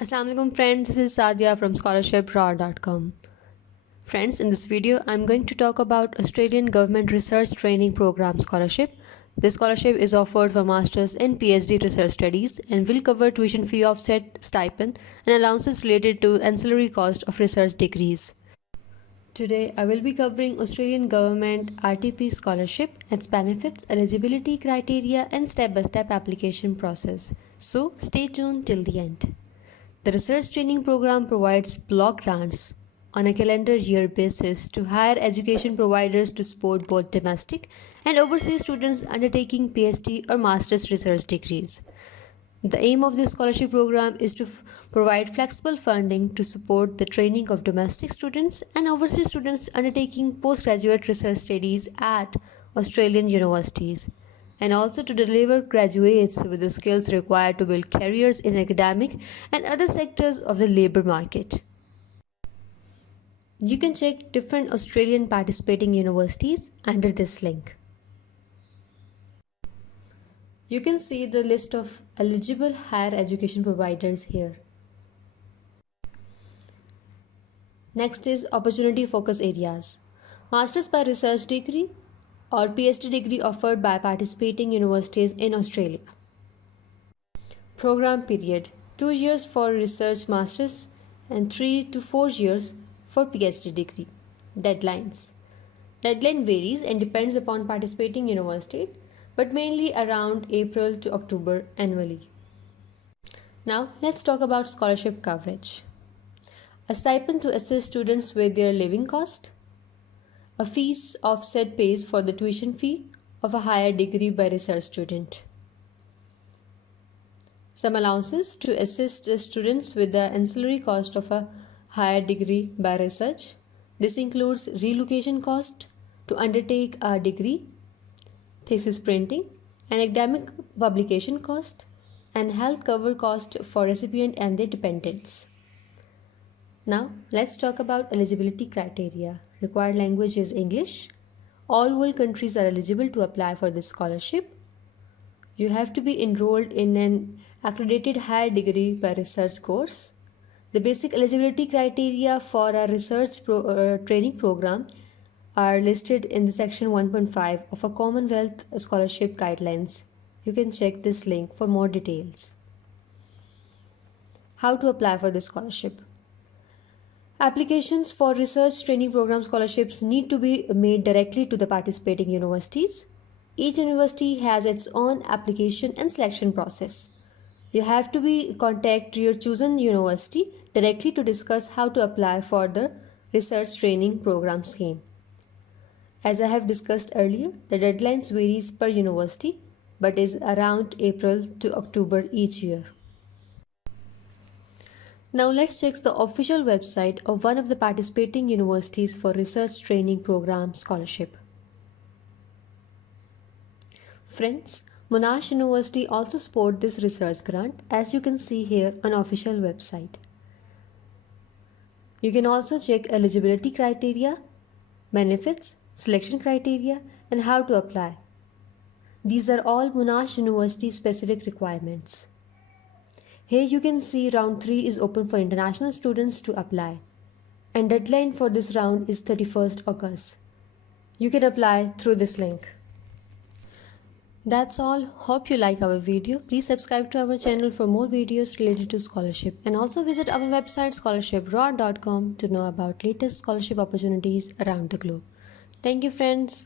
Assalamualaikum friends, this is Sadia from scholarshipraw.com. Friends, in this video, I'm going to talk about Australian Government Research Training Program Scholarship. This scholarship is offered for Masters and PhD research studies and will cover tuition fee offset, stipend, and allowances related to ancillary cost of research degrees. Today, I will be covering Australian Government RTP Scholarship, its benefits, eligibility criteria, and step-by-step application process. So, stay tuned till the end. The research training program provides block grants on a calendar year basis to higher education providers to support both domestic and overseas students undertaking PhD or master's research degrees. The aim of this scholarship program is to provide flexible funding to support the training of domestic students and overseas students undertaking postgraduate research studies at Australian universities, and also to deliver graduates with the skills required to build careers in academic and other sectors of the labour market. You can check different Australian participating universities under this link. You can see the list of eligible higher education providers here. Next is opportunity focus areas. Masters by research degree or PhD degree offered by participating universities in Australia. Program period: 2 years for research masters and 3 to 4 years for PhD degree. Deadlines: deadline varies and depends upon participating university, but mainly around April to October annually. Now let's talk about scholarship coverage. A stipend to assist students with their living cost. A fees offset pays for the tuition fee of a higher degree by research student. Some allowances to assist students with the ancillary cost of a higher degree by research. This includes relocation cost to undertake a degree, thesis printing, and academic publication cost, and health cover cost for recipient and their dependents. Now let's talk about eligibility criteria. Required language is English. All world countries are eligible to apply for this scholarship. You have to be enrolled in an accredited higher degree by research course. The basic eligibility criteria for a research training program are listed in the section 1.5 of a Commonwealth Scholarship Guidelines. You can check this link for more details. How to apply for this scholarship? Applications for research training program scholarships need to be made directly to the participating universities. Each university has its own application and selection process. You have to contact your chosen university directly to discuss how to apply for the research training program scheme. As I have discussed earlier, the deadlines varies per university but is around April to October each year. Now let's check the official website of one of the participating universities for research training program scholarship. Friends, Monash University also support this research grant, as you can see here on official website. You can also check eligibility criteria, benefits, selection criteria, and how to apply. These are all Monash University specific requirements. Here you can see round 3 is open for international students to apply, and deadline for this round is 31st August. You can apply through this link. That's all. Hope you like our video. Please subscribe to our channel for more videos related to scholarship, and also visit our website scholarshipraw.com to know about latest scholarship opportunities around the globe. Thank you friends.